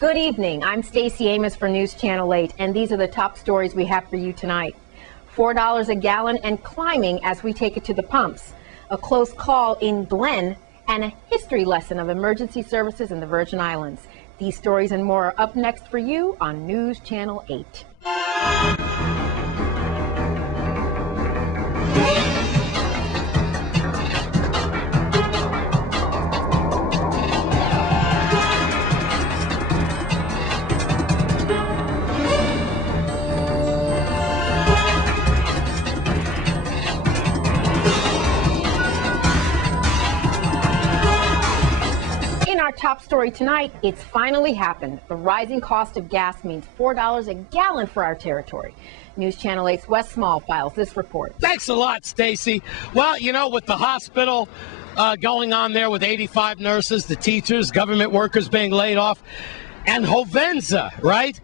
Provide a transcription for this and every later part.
Good evening. I'm Stacey Amos for News Channel 8, and these are the top stories we have for you tonight. $4 a gallon and climbing as we take it to the pumps. A close call in Glen and a history lesson of emergency services in the Virgin Islands. These stories and more are up next for you on News Channel 8. Our top story tonight, it's finally happened. The rising cost of gas means $4 a gallon for our territory. News Channel 8's Wes Small files this report. Thanks a lot, Stacey. Well, you know, with the hospital going on there with 85 nurses, the teachers, government workers being laid off, and Hovenza, right?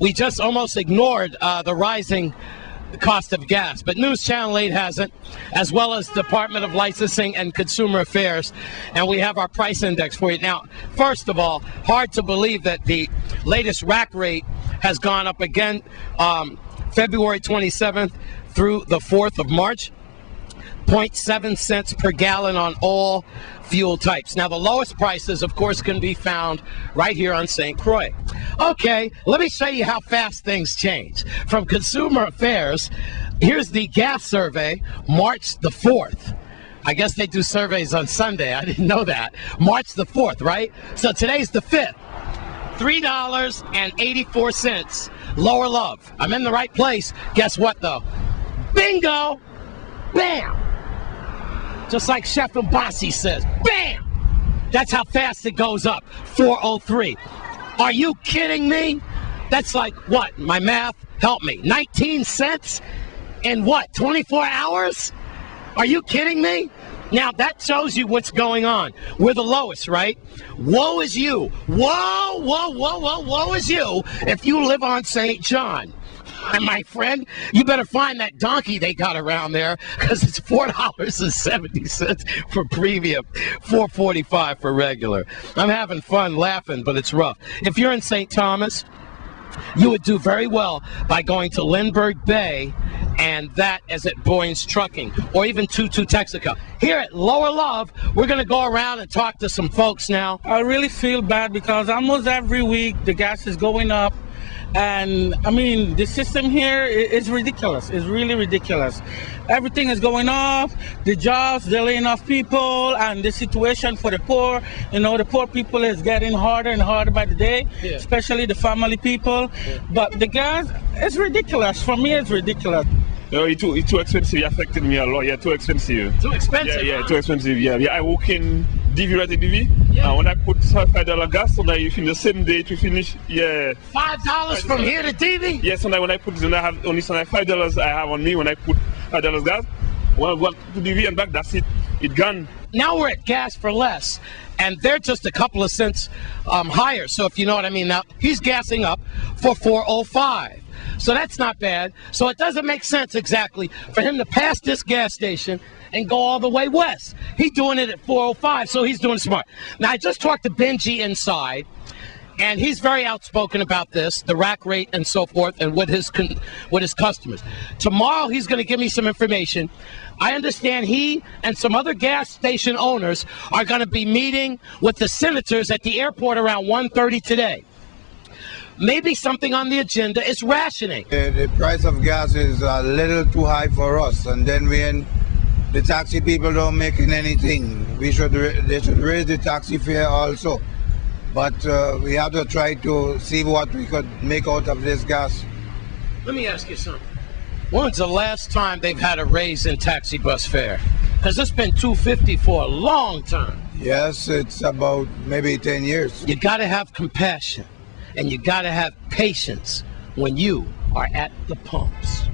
We just almost ignored the rising cost of gas, but News Channel 8 hasn't, as well as Department of Licensing and Consumer Affairs, and we have our price index for you. Now, first of all, hard to believe that the latest rack rate has gone up again February 27th through the 4th of March, 0.7 cents per gallon on all fuel types. Now, the lowest prices, of course, can be found right here on St. Croix. Okay, let me show you how fast things change. From Consumer Affairs, here's the gas survey, March the 4th. I guess they do surveys on Sunday. I didn't know that. March the 4th, right? So today's the 5th. $3.84. Lower love. I'm in the right place. Guess what, though? Bingo! Bam! Just like Chef Bossy says, bam! That's how fast it goes up, 403. Are you kidding me? That's like, what, my math? Help me, 19 cents in what, 24 hours? Are you kidding me? Now, that shows you what's going on. We're the lowest, right? Woe is you. Whoa, whoa, whoa, whoa, woe is you if you live on St. John. And my friend, you better find that donkey they got around there, because it's $4.70 for premium, $4.45 for regular. I'm having fun laughing, but it's rough. If you're in St. Thomas, you would do very well by going to Lindbergh Bay, and that is at Boyne's Trucking, or even 22 Texaco. Here at Lower Love, we're going to go around and talk to some folks now. I really feel bad because almost every week the gas is going up. And I mean, the system here is ridiculous. It's really ridiculous. Everything is going up, the jobs, they're laying off people, and the situation for the poor, you know, the poor people is getting harder and harder by the day, especially the family people. But the gas, it's ridiculous. For me, it's ridiculous. No, it's too expensive. It affected me a lot. Yeah, too expensive. Too expensive? Yeah, too expensive. Yeah, I work in DV, right, DV. Yeah. When I put $5 gas, and I finish the same day to finish, yeah. $5 from here to DV? Yes, and when I put, and I have only $5 I have on me when I put $5 gas. When I go to DV and back, that's it. It's gone. Now we're at gas for less, and they're just a couple of cents higher. So if you know what I mean. Now he's gassing up for $4.05. So that's not bad. So it doesn't make sense exactly for him to pass this gas station and go all the way west. He's doing it at $4.05, so he's doing smart. Now, I just talked to Benji inside, and he's very outspoken about this, the rack rate and so forth, and with his customers. Tomorrow, he's going to give me some information. I understand he and some other gas station owners are going to be meeting with the senators at the airport around 1:30 today. Maybe something on the agenda is rationing. The price of gas is a little too high for us, and then when the taxi people don't make anything, they should raise the taxi fare also. But we have to try to see what we could make out of this gas. Let me ask you something. When's the last time they've had a raise in taxi bus fare? Because it's been $2.50 for a long time. Yes, it's about maybe 10 years. You got to have compassion. And you got to have patience when you are at the pumps.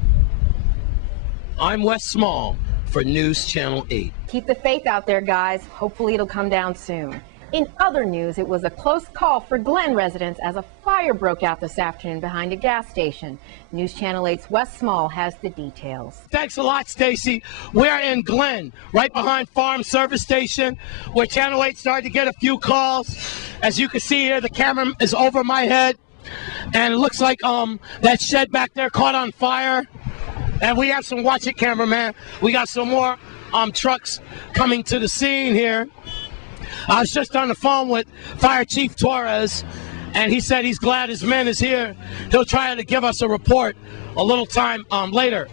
I'm Wes Small for News Channel 8. Keep the faith out there, guys. Hopefully it'll come down soon. In other news, it was a close call for Glen residents as a fire broke out this afternoon behind a gas station. News Channel 8's Wes Small has the details. Thanks a lot, Stacy. We're in Glen, right behind Farm Service Station, where Channel 8 started to get a few calls. As you can see here, the camera is over my head, and it looks like that shed back there caught on fire. And we have some, watch it, cameraman. We got some more trucks coming to the scene here. I was just on the phone with Fire Chief Torres, and he said he's glad his men is here. He'll try to give us a report a little time later.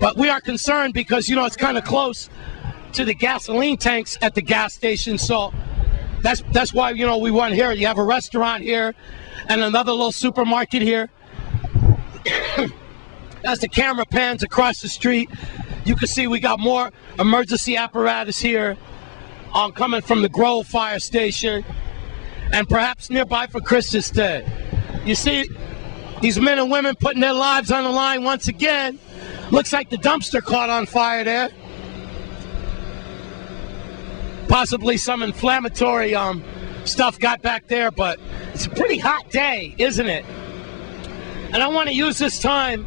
But we are concerned because, you know, it's kind of close to the gasoline tanks at the gas station. So that's why, you know, we want here. You have a restaurant here and another little supermarket here. As the camera pans across the street, you can see we got more emergency apparatus here. Coming from the Grove Fire Station and perhaps nearby for Christmas Day. You see these men and women putting their lives on the line once again. Looks like the dumpster caught on fire there. Possibly some inflammatory stuff got back there, but it's a pretty hot day, isn't it? And I want to use this time,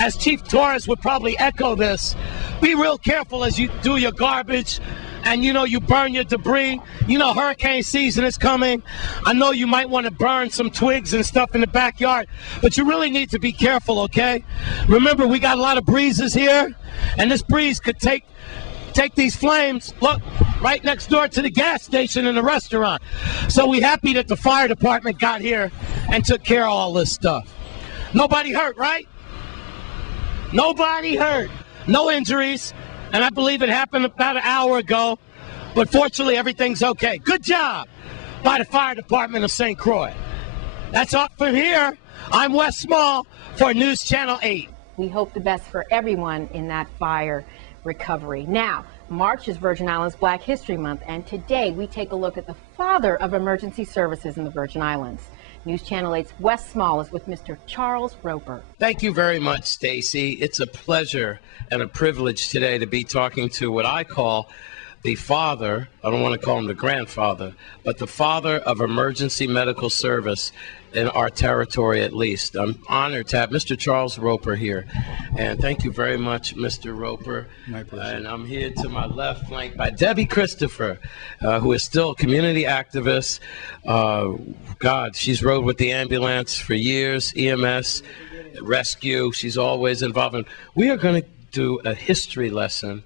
as Chief Torres would probably echo this, be real careful as you do your garbage. And, you know, you burn your debris. You know, hurricane season is coming. I know you might want to burn some twigs and stuff in the backyard, but you really need to be careful, okay? Remember, we got a lot of breezes here, and this breeze could take these flames, look, right next door to the gas station and the restaurant. So we're happy that the fire department got here and took care of all this stuff. Nobody hurt, right? Nobody hurt. No injuries. And I believe it happened about an hour ago, but fortunately everything's okay. Good job by the fire department of St. Croix. That's all from here. I'm Wes Small for News Channel 8. We hope the best for everyone in that fire recovery. Now, March is Virgin Islands Black History Month, and today we take a look at the father of emergency services in the Virgin Islands. News Channel 8's Wes Small is with Mr. Charles Roper. Thank you very much, Stacy. It's a pleasure and a privilege today to be talking to what I call the father, I don't want to call him the grandfather, but the father of emergency medical service in our territory at least. I'm honored to have Mr. Charles Roper here. And thank you very much, Mr. Roper. My pleasure. And I'm here to my left, flanked by Debbie Christopher, who is still a community activist. God, she's rode with the ambulance for years, EMS, rescue. She's always involved in. We are going to do a history lesson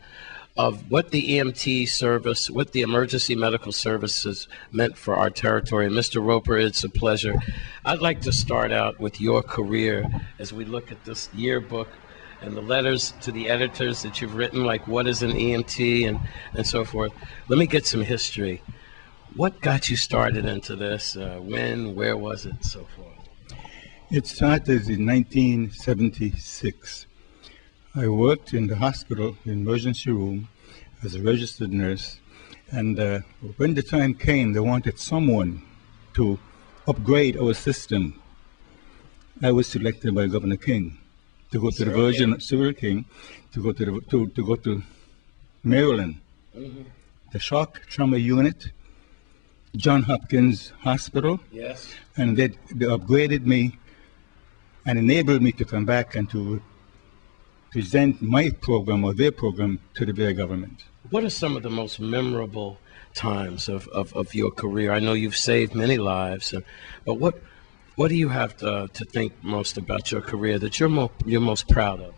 of what the EMT service, what the emergency medical services meant for our territory. And Mr. Roper, it's a pleasure. I'd like to start out with your career as we look at this yearbook and the letters to the editors that you've written, like what is an EMT and so forth. Let me get some history. What got you started into this? When, where was it, so forth? It started in 1976. I worked in the hospital, in the emergency room, as a registered nurse. And when the time came, they wanted someone to upgrade our system. I was selected by Governor King to go to the Virgin Civil King, to go to Maryland, the shock trauma unit, John Hopkins Hospital. Yes. And they upgraded me and enabled me to come back and to present my program or their program to the their government. What are some of the most memorable times of your career? I know you've saved many lives, but what do you have to think most about your career that you're most proud of?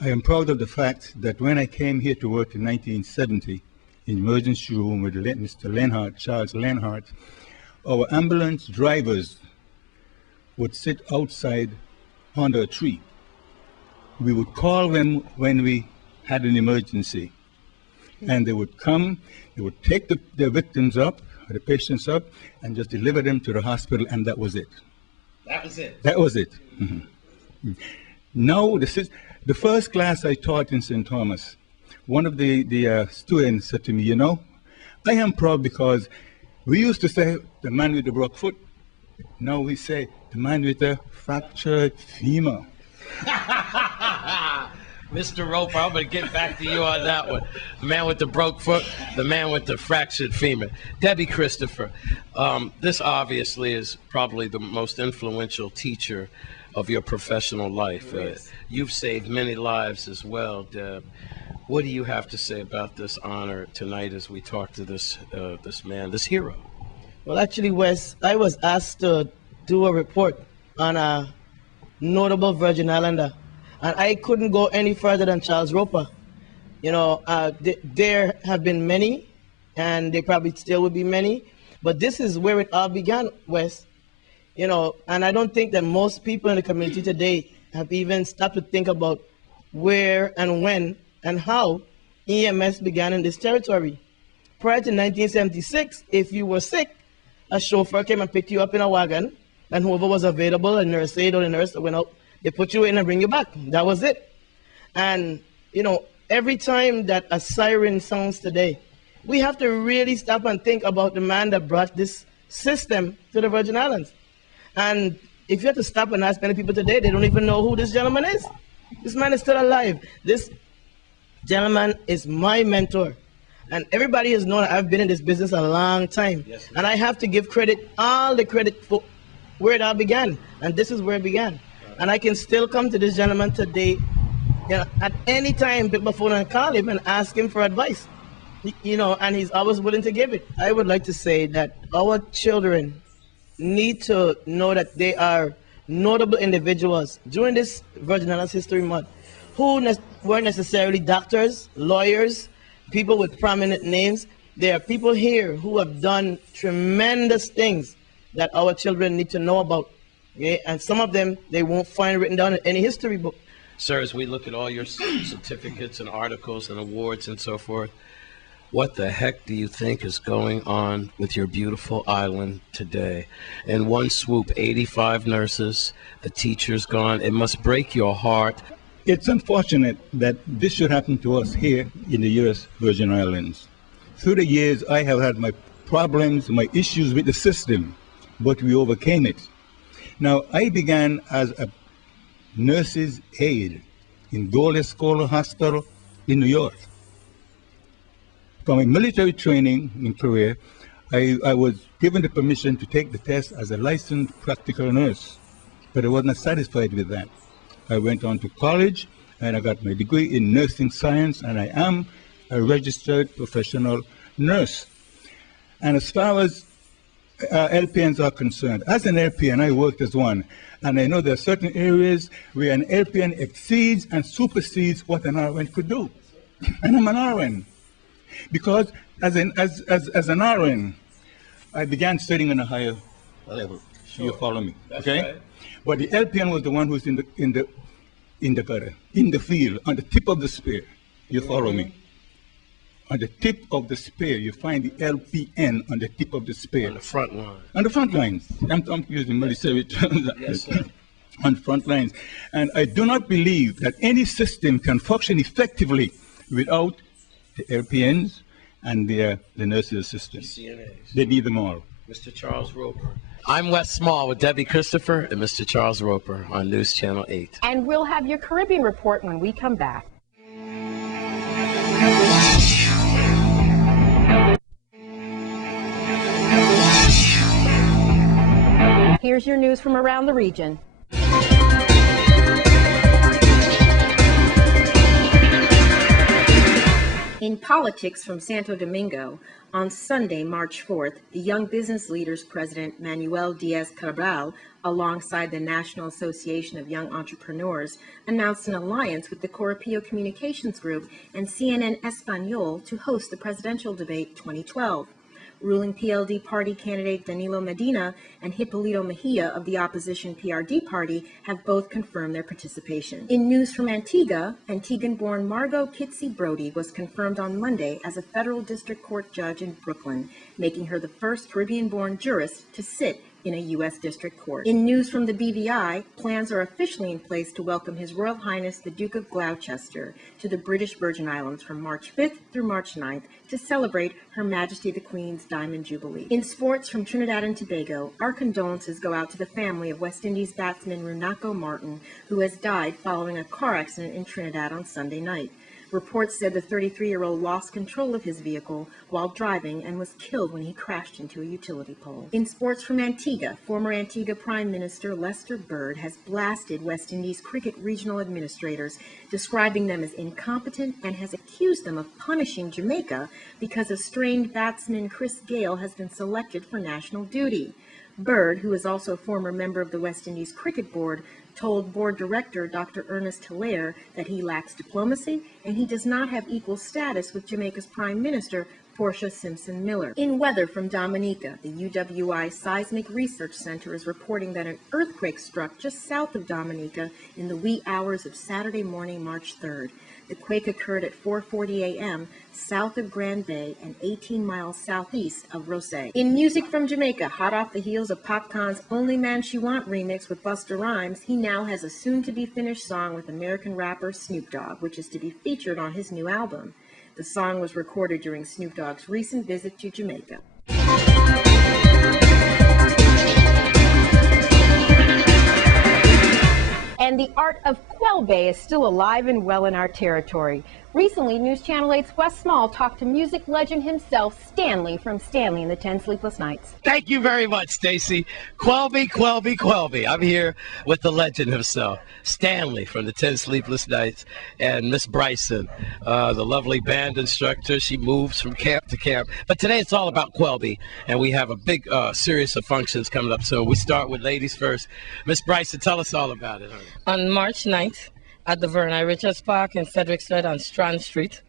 I am proud of the fact that when I came here to work in 1970 in the emergency room with Mr. Lenhart, Charles Lenhart, our ambulance drivers would sit outside under a tree. We would call them when we had an emergency, and they would come, they would take the victims up, the patients up, and just deliver them to the hospital, and that was it. That was it? That was it. Mm-hmm. Now, the first class I taught in St. Thomas, one of the students said to me, you know, I am proud because we used to say the man with the broke foot. Now we say the man with the fractured femur. Mr. Roper, I'm going to get back to you on that one. The man with the broke foot, the man with the fractured femur. Debbie Christopher, this obviously is probably the most influential teacher of your professional life. You've saved many lives as well, Deb. What do you have to say about this honor tonight as we talk to this man, this hero? Well, actually, Wes, I was asked to do a report on a notable Virgin Islander, and I couldn't go any further than Charles Roper. You know, there have been many, and there probably still will be many, but this is where it all began, Wes. You know, and I don't think that most people in the community today have even stopped to think about where and when and how EMS began in this territory. Prior to 1976, if you were sick, a chauffeur came and picked you up in a wagon, and whoever was available, a nurse aide or a nurse that went out, they put you in and bring you back. That was it. And, you know, every time that a siren sounds today, we have to really stop and think about the man that brought this system to the Virgin Islands. And if you have to stop and ask many people today, they don't even know who this gentleman is. This man is still alive. This gentleman is my mentor. And everybody has known I've been in this business a long time. Yes, and I have to give credit, all the credit for where it all began. And this is where it began. And I can still come to this gentleman today, you know, at any time, pick my phone and call him and ask him for advice. You know, and he's always willing to give it. I would like to say that our children need to know that they are notable individuals during this Virgin Islands History Month who weren't necessarily doctors, lawyers, people with prominent names. There are people here who have done tremendous things that our children need to know about. Okay? And some of them they won't find written down in any history book. Sir, as we look at all your certificates and articles and awards and so forth, what the heck do you think is going on with your beautiful island today? In one swoop, 85 nurses, the teacher's gone. It must break your heart. It's unfortunate that this should happen to us here in the U.S. Virgin Islands. Through the years, I have had my problems, my issues with the system, but we overcame it. Now, I began as a nurse's aide in Dulles Scholar Hospital in New York. From my military training in career, I was given the permission to take the test as a licensed practical nurse, but I was not satisfied with that. I went on to college and I got my degree in nursing science, and I am a registered professional nurse. And as far as LPNs are concerned, as an LPN, I worked as one, and I know there are certain areas where an LPN exceeds and supersedes what an RN could do. And I'm an RN. Because as an RN, I began studying on a higher level. Sure. You follow me, that's okay? Right. But the LPN was the one who's in the gutter, in the field, on the tip of the spear. You follow me? On the tip of the spear, you find the LPN on the tip of the spear. On the front line. On the front lines. I'm using military terms. Yes, sir. On the front lines. And I do not believe that any system can function effectively without the LPNs and the nurses assistants. They need them all. Mr. Charles Roper. I'm Wes Small with Debbie Christopher and Mr. Charles Roper on News Channel 8. And we'll have your Caribbean report when we come back. Here's your news from around the region. In politics from Santo Domingo, on Sunday, March 4th, the Young Business Leaders President Manuel Diaz-Cabral, alongside the National Association of Young Entrepreneurs, announced an alliance with the Corripio Communications Group and CNN Español to host the presidential debate 2012. Ruling PLD party candidate Danilo Medina and Hipólito Mejia of the opposition PRD party have both confirmed their participation. In news from Antigua, Antiguan-born Margot Kitsy Brody was confirmed on Monday as a federal district court judge in Brooklyn making her the first Caribbean-born jurist to sit in a U.S. District Court. In news from the BVI, plans are officially in place to welcome His Royal Highness the Duke of Gloucester to the British Virgin Islands from March 5th through March 9th to celebrate Her Majesty the Queen's Diamond Jubilee. In sports from Trinidad and Tobago, our condolences go out to the family of West Indies batsman Runako Martin, who has died following a car accident in Trinidad on Sunday night. Reports said the 33-year-old lost control of his vehicle while driving and was killed when he crashed into a utility pole. In sports from Antigua, former Antigua Prime Minister Lester Bird has blasted West Indies cricket regional administrators, describing them as incompetent, and has accused them of punishing Jamaica because a strained batsman Chris Gale has been selected for national duty. Bird, who is also a former member of the West Indies Cricket Board, told board director Dr. Ernest Hilaire that he lacks diplomacy and he does not have equal status with Jamaica's Prime Minister, Portia Simpson Miller. In weather from Dominica, the UWI Seismic Research Center is reporting that an earthquake struck just south of Dominica in the wee hours of Saturday morning, March 3rd. The quake occurred at 4:40 a.m. south of Grand Bay and 18 miles southeast of Rosé. In music from Jamaica, hot off the heels of Popcon's Only Man She Want remix with Busta Rhymes, he now has a soon-to-be-finished song with American rapper Snoop Dogg, which is to be featured on his new album. The song was recorded during Snoop Dogg's recent visit to Jamaica. And the art of Quelbe is still alive and well in our territory. Recently, News Channel 8's Wes Small talked to music legend himself, Stanley, from Stanley and the 10 Sleepless Nights. Thank you very much, Stacy. Quelbe, Quelbe, Quelbe. I'm here with the legend himself, Stanley from the 10 Sleepless Nights, and Miss Bryson, the lovely band instructor. She moves from camp to camp. But today it's all about Quelbe, and we have a big series of functions coming up. So we start with ladies first. Miss Bryson, tell us all about it, honey. On March 9th, at the Vernon Richards Park in Fredericksburg on Strand Street,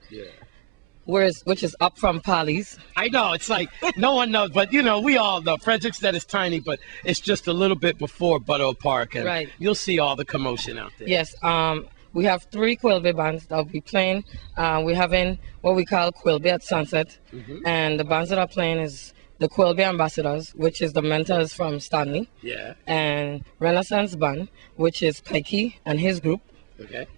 which is up from Polly's. I know, it's like no one knows, but you know, we all know. Fredericksburg is tiny, but it's just a little bit before Butto Park, and you'll see all the commotion out there. Yes, we have 3 Quelbe bands that will be playing. We're having what we call Quelbe at Sunset, and the bands that are playing is the Quelbe Ambassadors, which is the mentors from Stanley, and Renaissance Band, which is Pikey and his group.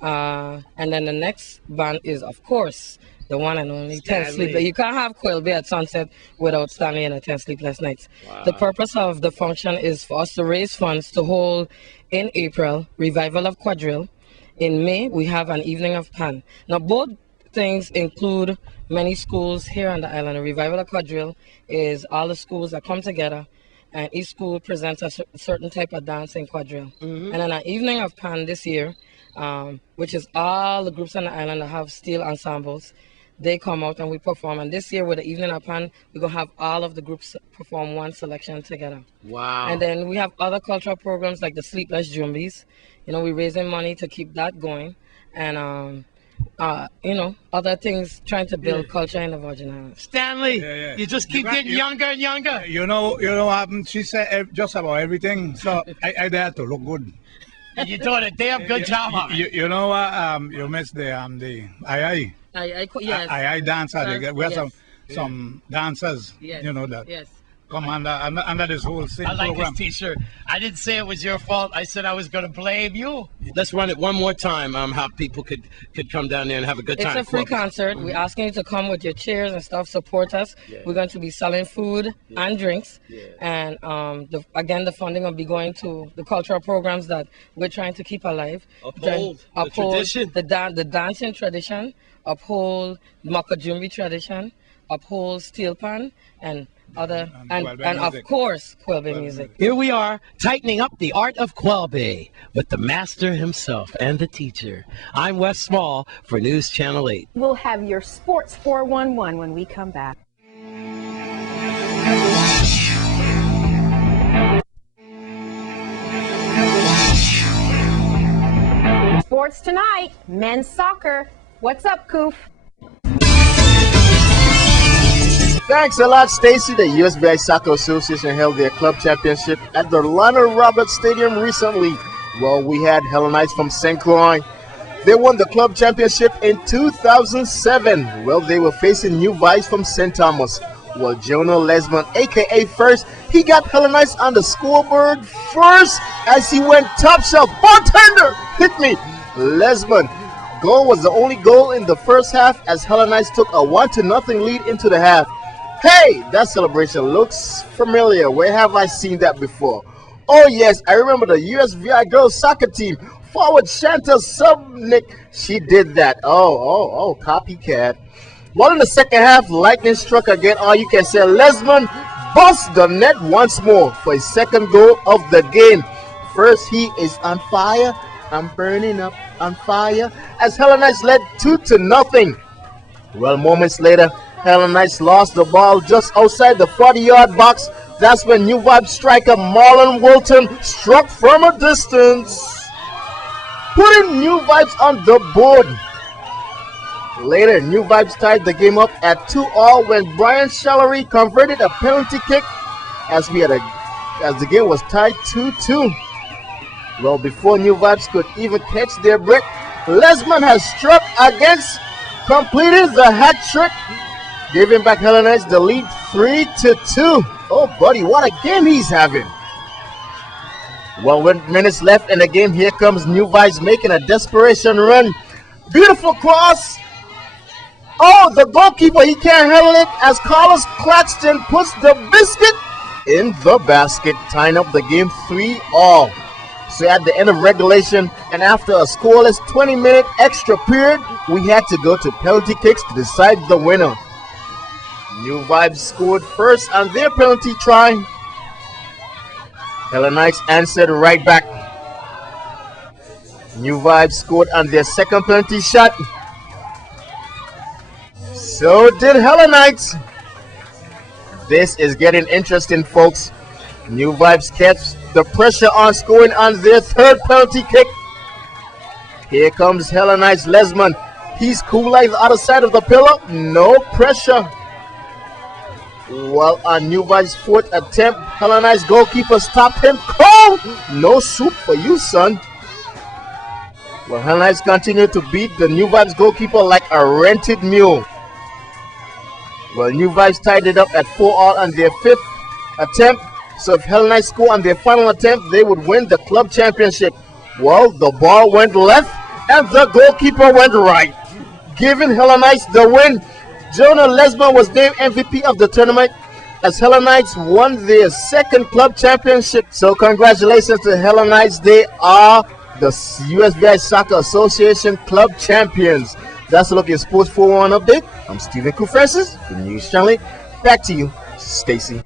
And then the next band is, of course, the one and only 10 Sleepless. You can't have Quelbe at Sunset without Stanley and the 10 Sleepless Nights. The purpose of the function is for us to raise funds to hold in April Revival of Quadrille. In May, we have an Evening of Pan. Now, both things include many schools here on the island. A Revival of Quadrille is all the schools that come together, and each school presents a certain type of dance in quadrille. And then an Evening of Pan this year, which is all the groups on the island that have steel ensembles. They come out and we perform. And this year with the Evening of Pan, we're going to have all of the groups perform one selection together. Wow. And then we have other cultural programs like the Sleepless Jumbies. You know, we're raising money to keep that going. And, you know, other things, trying to build culture in the Virgin Islands. Stanley, you just keep getting younger and younger. You know what happened? She said just about everything, so I had to look good. You're doing a damn good job on it. You know what? You missed the II. II dancer. We have some dancers. You know that. Come under this whole thing. I like program. this T-shirt. I didn't say it was your fault. I said I was going to blame you. Let's run it one more time. How people could come down there and have a good time. It's a free concert. We're asking you to come with your chairs and stuff. Support us. We're going to be selling food and drinks. And again, the funding will be going to the cultural programs that we're trying to keep alive. Uphold the tradition. The dancing tradition. Uphold Makajumbi tradition. Uphold steel pan and other and of course Quelbe music. Here we are, tightening up the art of Quelbe with the master himself and the teacher. I'm Wes Small for News Channel 8. We'll have your Sports 411 when we come back. Sports tonight, men's soccer. What's up, Koof? Thanks a lot, Stacy. The USBI Soccer Association held their club championship at the Lionel Roberts Stadium recently. Well, we had Helen Knights from St. Croix. They won the club championship in 2007. Well, they were facing New Vice from St. Thomas. Well, Jonah Lesman, aka First, he got Hellenites on the scoreboard first as he went top shelf. Bartender, hit me. Lesman goal was the only goal in the first half as Hellenites took a 1-0 lead into the half. Hey, that celebration looks familiar. Where have I seen that before? Oh yes, I remember the USVI girls soccer team. Forward Chantal Subnik, she did that. Oh, copycat. Well, in the second half, lightning struck again. Or you can say Lesman bust the net once more for his second goal of the game. First, he is on fire. I'm burning up on fire. As Hellenites led 2-0. Well, moments later, Hellenites lost the ball just outside the 40-yard box. That's when New Vibe striker Marlon Wilton struck from a distance, putting New Vibes on the board. Later, New Vibes tied the game up at 2-2 when Brian Shallery converted a penalty kick as the game was tied 2-2. Well, before New Vibes could even catch their breath, Lesman has struck against, completed the hat trick, giving back Hellenites the lead 3-2. Oh, buddy, what a game he's having. Well, with minutes left in the game, here comes New Vibes making a desperation run. Beautiful cross. Oh, the goalkeeper, he can't handle it as Carlos Claxton puts the biscuit in the basket, tying up the game 3-3. So at the end of regulation and after a scoreless 20-minute extra period, we had to go to penalty kicks to decide the winner. New Vibes scored first on their penalty try. Hellenites answered right back. New Vibes scored on their second penalty shot. So did Hellenites. This is getting interesting, folks. New Vibes kept the pressure on scoring on their third penalty kick. Here comes Hellenites Lesman. He's cool like the other side of the pillar. No pressure. Well, on New Vibe's fourth attempt, Hellenites goalkeeper stopped him. Cold! No soup for you, son. Well, Hellenites continue to beat the New Vibes goalkeeper like a rented mule. Well, New Vibes tied it up at 4-4 on their fifth attempt. So if Hellenites score on their final attempt, they would win the club championship. Well, the ball went left and the goalkeeper went right, giving Hellenites the win. Jonah Lesman was named MVP of the tournament as Hellenites won their second club championship. So congratulations to Hellenites. They are the USVI Soccer Association club champions. That's a look at Sports 411 update. I'm Stephen Kufrancis, the News Channel. Back to you, Stacy.